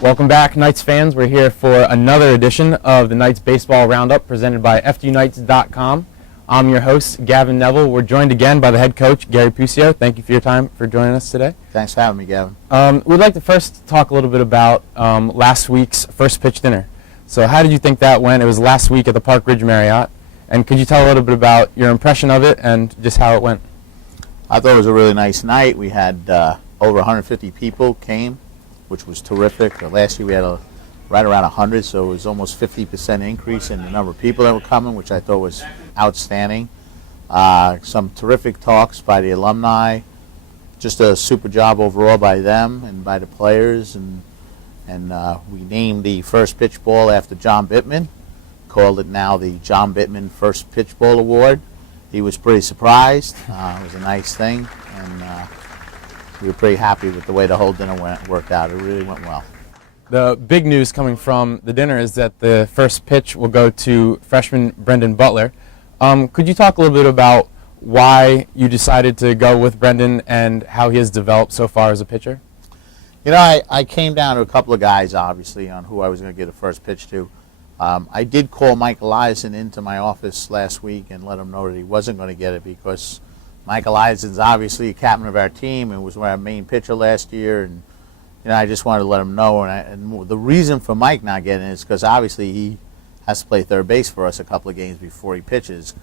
Welcome back, Knights fans. We're here for another edition of the Knights Baseball Roundup presented by FDUKnights.com. I'm your host, Gavin Neville. We're joined again by the head coach, Gary Puccio. Thank you for your time for joining us today. Thanks for having me, Gavin. We'd like to first talk a little bit about last week's first pitch dinner. So how did you think that went? It was last week at the Park Ridge Marriott. And could you tell a little bit about your impression of it and just how it went? I thought it was a really nice night. We had over 150 people came, which was terrific. Last year we had right around 100, so it was almost 50% increase in the number of people that were coming, which I thought was outstanding. Some terrific talks by the alumni. Just a super job overall by them and by the players. And we named the first pitch ball after John Bittman. Called it now the John Bittman First Pitch Ball Award. He was pretty surprised. It was a nice thing, and we were pretty happy with the way the whole dinner worked out. It really went well. The big news coming from the dinner is that the first pitch will go to freshman Brendan Butler. Could you talk a little bit about why you decided to go with Brendan and how he has developed so far as a pitcher? You know, I came down to a couple of guys, obviously, on who I was going to get a first pitch to. I did call Mike Eliason into my office last week and let him know that he wasn't going to get it because Mike Eliason's obviously a captain of our team and was our main pitcher last year. And you know, I just wanted to let him know. And the reason for Mike not getting it is because obviously he has to play third base for us a couple of games before he pitches.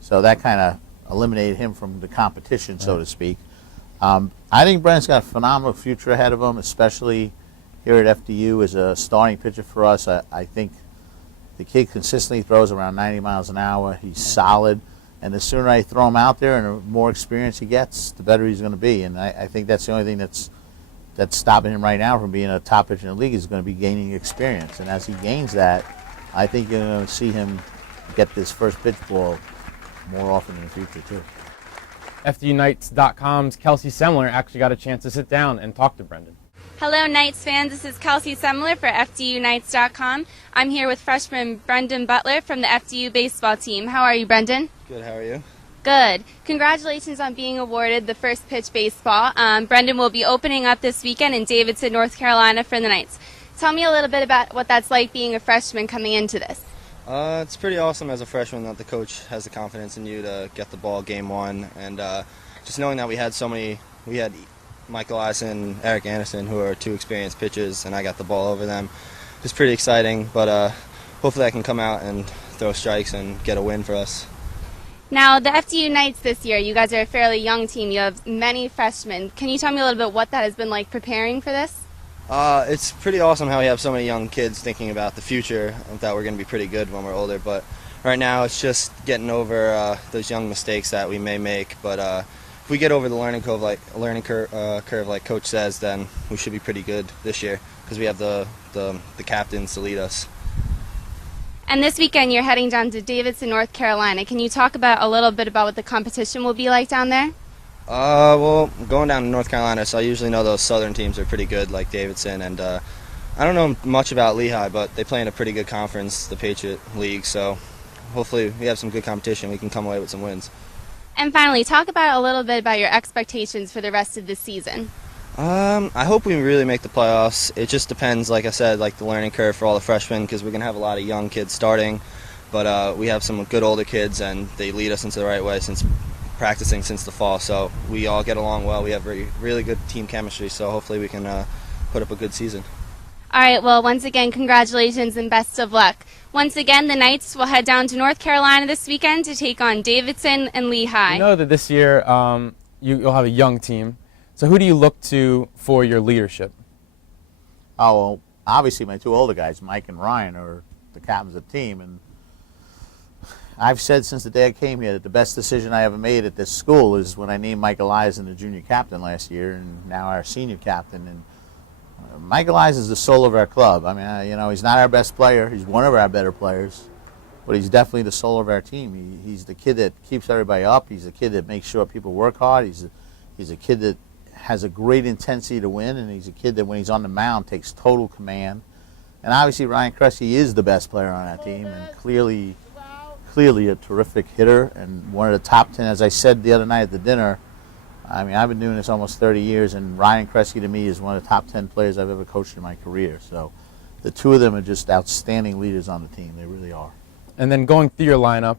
So that kind of eliminated him from the competition, so to speak. I think Brent's got a phenomenal future ahead of him, especially here at FDU as a starting pitcher for us. I think the kid consistently throws around 90 miles an hour. He's solid. And the sooner I throw him out there and the more experience he gets, the better he's going to be. And I think that's the only thing that's stopping him right now from being a top pitcher in the league is going to be gaining experience. And as he gains that, I think you're going to see him get this first pitch ball more often in the future, too. FDUKnights.com's Kelsey Semler actually got a chance to sit down and talk to Brendan. Hello, Knights fans. This is Kelsey Semler for FDUKnights.com. I'm here with freshman Brendan Butler from the FDU baseball team. How are you, Brendan? Good. How are you? Good. Congratulations on being awarded the first pitch baseball. Brendan will be opening up this weekend in Davidson, North Carolina for the Knights. Tell me a little bit about what that's like being a freshman coming into this. It's pretty awesome as a freshman that the coach has the confidence in you to get the ball game one. And just knowing that we had Michael Eliason and Eric Anderson, who are two experienced pitchers, and I got the ball over them. It's pretty exciting, but hopefully I can come out and throw strikes and get a win for us. Now, the FDU Knights this year, you guys are a fairly young team. You have many freshmen. Can you tell me a little bit what that has been like preparing for this? It's pretty awesome how we have so many young kids thinking about the future and that we're going to be pretty good when we're older. But right now it's just getting over those young mistakes that we may make. But if we get over the learning curve, like Coach says, then we should be pretty good this year because we have the captains to lead us. And this weekend you're heading down to Davidson, North Carolina. Can you talk about a little bit about what the competition will be like down there? Well, going down to North Carolina, so I usually know those southern teams are pretty good, like Davidson, and I don't know much about Lehigh, but they play in a pretty good conference, the Patriot League, so hopefully we have some good competition. We can come away with some wins. And finally, talk about a little bit about your expectations for the rest of the season. I hope we really make the playoffs. It just depends, like I said, like the learning curve for all the freshmen, because we're going to have a lot of young kids starting, but we have some good older kids, and they lead us into the right way since practicing since the fall, so we all get along well. We have really good team chemistry, so hopefully we can put up a good season. All right, well, once again, congratulations and best of luck. Once again, the Knights will head down to North Carolina this weekend to take on Davidson and Lehigh. You know that this year you'll have a young team, so who do you look to for your leadership? Oh, well, obviously my two older guys, Mike and Ryan, are the captains of the team, and I've said since the day I came here that the best decision I ever made at this school is when I named Mike Eliason the junior captain last year and now our senior captain. And Mike Eliason is the soul of our club. I mean, you know, he's not our best player. He's one of our better players, but he's definitely the soul of our team. He's the kid that keeps everybody up. He's the kid that makes sure people work hard. He's a kid that has a great intensity to win, and he's a kid that when he's on the mound takes total command. And obviously Ryan Kresge is the best player on our team and clearly a terrific hitter and one of the top 10. As I said the other night at the dinner, I mean, I've been doing this almost 30 years, and Ryan Kresge to me is one of the top 10 players I've ever coached in my career. So the two of them are just outstanding leaders on the team. They really are. And then going through your lineup,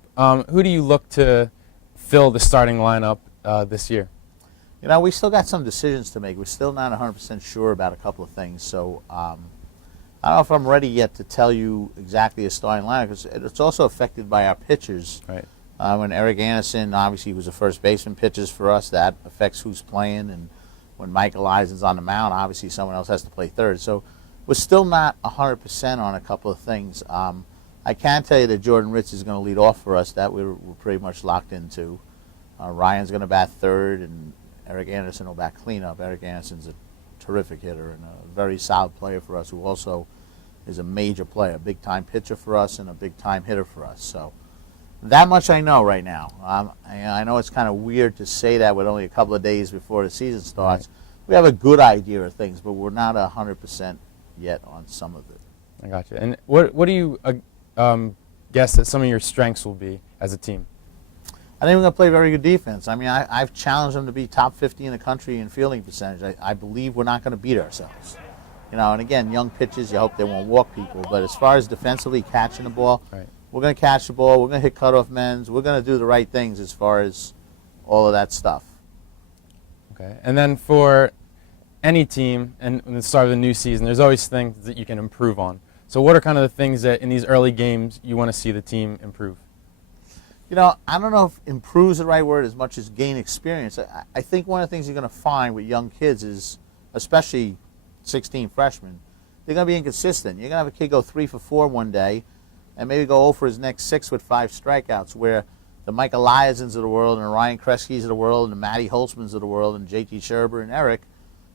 who do you look to fill the starting lineup this year? You know, we still got some decisions to make. We're still not 100% sure about a couple of things. So I don't know if I'm ready yet to tell you exactly a starting lineup, because it's also affected by our pitchers. Right. When Eric Anderson, obviously, was a first baseman, pitches for us, that affects who's playing. And when Michael Eisen's on the mound, obviously someone else has to play third. So we're still not 100% on a couple of things. I can tell you that Jordan Ritz is going to lead off for us. That we're pretty much locked into. Ryan's going to bat third, and Eric Anderson will bat cleanup. Eric Anderson's a terrific hitter and a very solid player for us, who also is a major player, a big-time pitcher for us and a big-time hitter for us. So that much I know right now. I know it's kind of weird to say that with only a couple of days before the season starts. Right. We have a good idea of things, but we're not 100% yet on some of it. I got you. And what do you guess that some of your strengths will be as a team? I think we're going to play very good defense. I mean, I've challenged them to be top 50 in the country in fielding percentage. I believe we're not going to beat ourselves. You know, and again, young pitchers, you hope they won't walk people. But as far as defensively catching the ball, right, we're going to catch the ball. We're going to hit cutoff men's. We're going to do the right things as far as all of that stuff. Okay. And then for any team, and at the start of the new season, there's always things that you can improve on. So what are kind of the things that in these early games you want to see the team improve? You know, I don't know if improve is the right word as much as gain experience. I think one of the things you're going to find with young kids is, especially 16 freshmen, they're going to be inconsistent. You're going to have a kid go 3 for 4 one day and maybe go 0 for his next 6 with 5 strikeouts, where the Mike Eliasons of the world and the Ryan Kresge's of the world and the Matty Holtzmans of the world and J.T. Sherber and Eric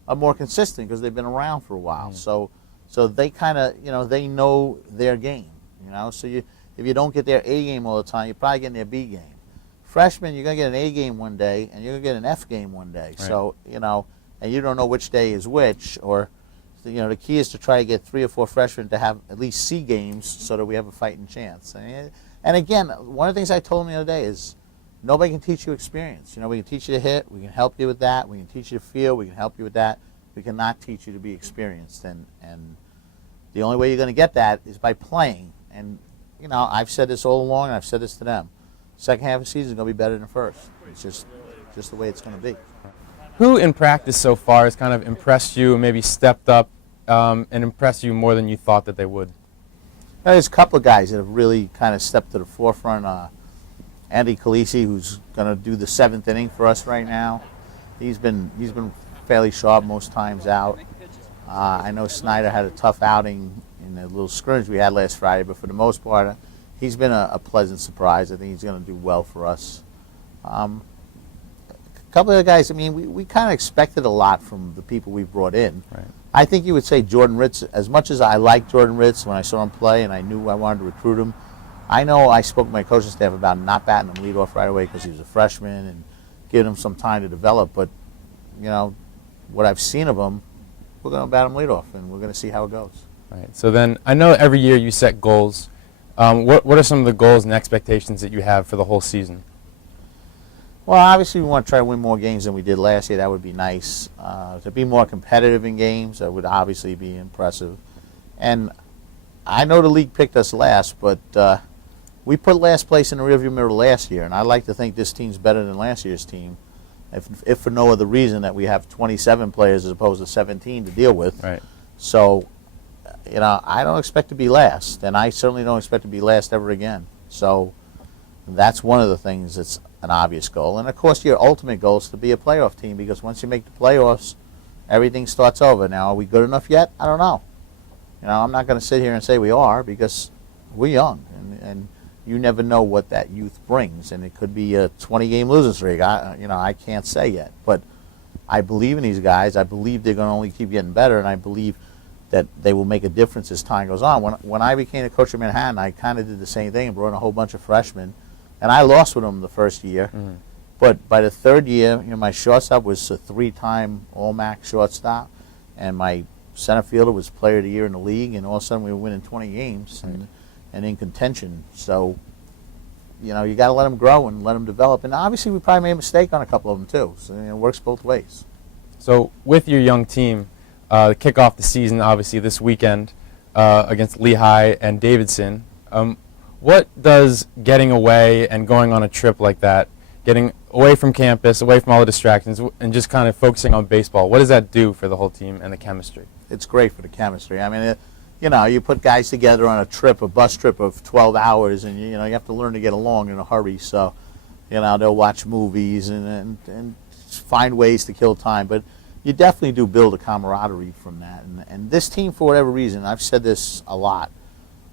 are more consistent because they've been around for a while. Mm. So they kind of, you know, they know their game, you know. So if you don't get their A game all the time, you're probably getting their B game. Freshmen, you're going to get an A game one day, and you're going to get an F game one day. Right. So, you know, and you don't know which day is which. Or, you know, the key is to try to get 3 or 4 freshmen to have at least C games so that we have a fighting chance. And again, one of the things I told them the other day is nobody can teach you experience. You know, we can teach you to hit. We can help you with that. We can teach you to feel. We can help you with that. We cannot teach you to be experienced. And the only way you're going to get that is by playing. And you know, I've said this all along, and I've said this to them. Second half of the season is going to be better than the first. It's just the way it's going to be. Who in practice so far has kind of impressed you, maybe stepped up and impressed you more than you thought that they would? There's a couple of guys that have really kind of stepped to the forefront. Andy Calisi, who's going to do the 7th inning for us right now. He's been fairly sharp most times out. I know Snyder had a tough outing in the little scrimmage we had last Friday, but for the most part, he's been a pleasant surprise. I think he's going to do well for us. A couple of the guys, I mean, we kind of expected a lot from the people we brought in. Right. I think you would say Jordan Ritz, as much as I liked Jordan Ritz when I saw him play and I knew I wanted to recruit him, I know I spoke to my coaching staff about not batting him leadoff right away because he was a freshman and giving him some time to develop. But, you know, what I've seen of him, we're going to bat him leadoff, and we're going to see how it goes. Right. So then, I know every year you set goals. What are some of the goals and expectations that you have for the whole season? Well, obviously we want to try to win more games than we did last year. That would be nice. To be more competitive in games, that would obviously be impressive. And I know the league picked us last, but we put last place in the rearview mirror last year, and I like to think this team's better than last year's team, if for no other reason that we have 27 players as opposed to 17 to deal with. Right. So, you know, I don't expect to be last, and I certainly don't expect to be last ever again. So that's one of the things that's an obvious goal. And, of course, your ultimate goal is to be a playoff team, because once you make the playoffs, everything starts over. Now, are we good enough yet? I don't know. You know, I'm not going to sit here and say we are, because we're young, and you never know what that youth brings. And it could be a 20-game losing streak. I can't say yet. But I believe in these guys. I believe they're going to only keep getting better, and I believe that they will make a difference as time goes on. When I became the coach of Manhattan, I kind of did the same thing and brought in a whole bunch of freshmen. And I lost with them the first year. Mm-hmm. But by the third year, you know, my shortstop was a 3-time All-MAC shortstop, and my center fielder was player of the year in the league, and all of a sudden we were winning 20 games and in contention. So, you know, you got to let them grow and let them develop. And obviously, we probably made a mistake on a couple of them too. So it works both ways. So with your young team, kick off the season obviously this weekend against Lehigh and Davidson. What does getting away and going on a trip like that, getting away from campus, away from all the distractions, and just kind of focusing on baseball, what does that do for the whole team and the chemistry? It's great for the chemistry. I mean, you know, you put guys together on a trip, a bus trip of 12 hours, and you know you have to learn to get along in a hurry. So, you know, they'll watch movies and find ways to kill time. But you definitely do build a camaraderie from that. And this team, for whatever reason, I've said this a lot,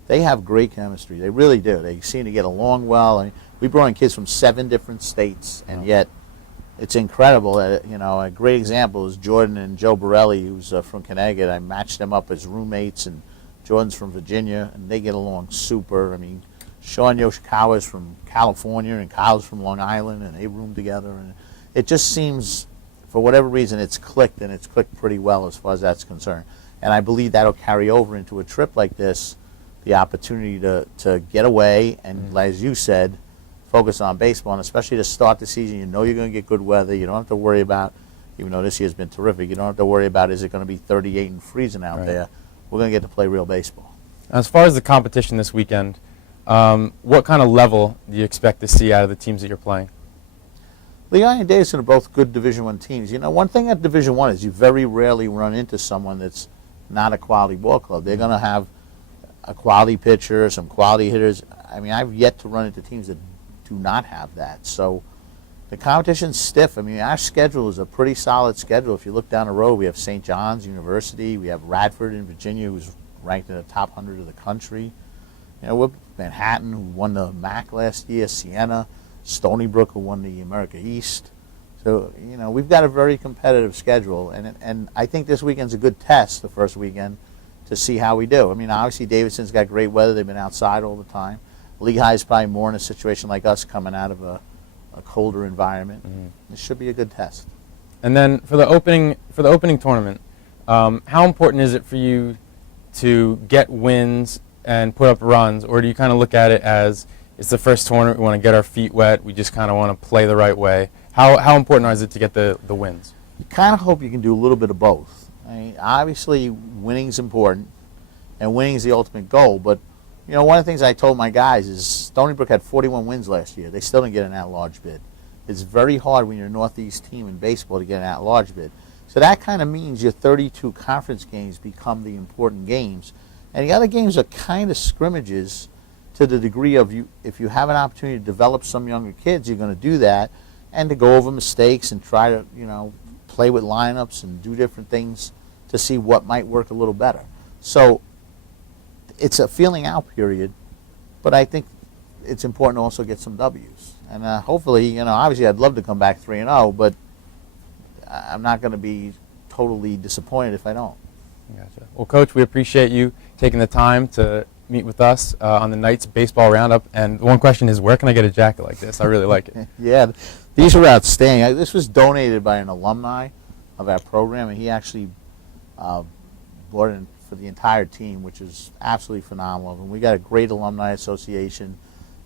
they have great chemistry. They really do. They seem to get along well. I mean, we brought in kids from 7 different states, and yet it's incredible. You know, a great example is Jordan and Joe Borelli, who's from Connecticut. I matched them up as roommates, and Jordan's from Virginia, and they get along super. I mean, Sean Yoshikawa is from California, and Kyle's from Long Island, and they room together. And it just seems, for whatever reason, it's clicked, and it's clicked pretty well as far as that's concerned. And I believe that'll carry over into a trip like this, the opportunity to get away and, as you said, focus on baseball, and especially to start the season. You know you're going to get good weather. You don't have to worry about, even though this year's been terrific, you don't have to worry about is it going to be 38 and freezing out there. We're going to get to play real baseball. As far as the competition this weekend, what kind of level do you expect to see out of the teams that you're playing? Lehigh and Davidson are both good Division I teams. You know, one thing at Division I is you very rarely run into someone that's not a quality ball club. They're going to have a quality pitcher, some quality hitters. I mean, I've yet to run into teams that do not have that. So the competition's stiff. I mean, our schedule is a pretty solid schedule. If you look down the road, we have St. John's University. We have Radford in Virginia, who's ranked in the top 100 of the country. You know, we're Manhattan, who won the MAC last year, Siena, Stony Brook, who won the America East. So, you know, we've got a very competitive schedule, and I think this weekend's a good test, the first weekend, to see how we do. I mean, obviously Davidson's got great weather. They've been outside all the time. Lehigh's probably more in a situation like us, coming out of a colder environment. It should be a good test. And then for the opening tournament, how important is it for you to get wins and put up runs, or do you kind of look at it as it's the first tournament, we want to get our feet wet, we just kind of want to play the right way? How important is it to get the wins? You kind of hope you can do a little bit of both. I mean, obviously, winning's important, and winning's the ultimate goal. But, you know, one of the things I told my guys is Stony Brook had 41 wins last year. They still didn't get an at-large bid. It's very hard when you're a Northeast team in baseball to get an at-large bid. So that kind of means your 32 conference games become the important games. And the other games are kind of scrimmages to the degree of if you have an opportunity to develop some younger kids, you're going to do that, and to go over mistakes and try to, you know, play with lineups and do different things to see what might work a little better. So it's a feeling out period, but I think it's important to also get some W's. And hopefully, you know, obviously I'd love to come back 3-0, but I'm not going to be totally disappointed if I don't. Gotcha. Well, Coach, we appreciate you taking the time to meet with us on the Knights Baseball Roundup. And one question is, where can I get a jacket like this? I really like it. Yeah, these are outstanding. This was donated by an alumni of our program, and he actually bought it for the entire team, which is absolutely phenomenal. And we got a great alumni association.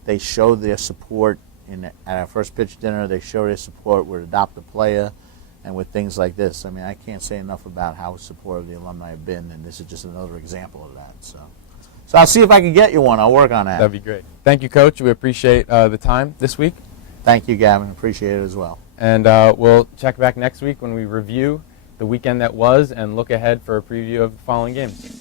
They showed their support at our first pitch dinner. They showed their support with Adopt a Player and with things like this. I mean, I can't say enough about how supportive the alumni have been, and this is just another example of that. So I'll see if I can get you one. I'll work on that. That'd be great. Thank you, Coach. We appreciate the time this week. Thank you, Gavin. Appreciate it as well. And we'll check back next week when we review the weekend that was and look ahead for a preview of the following games.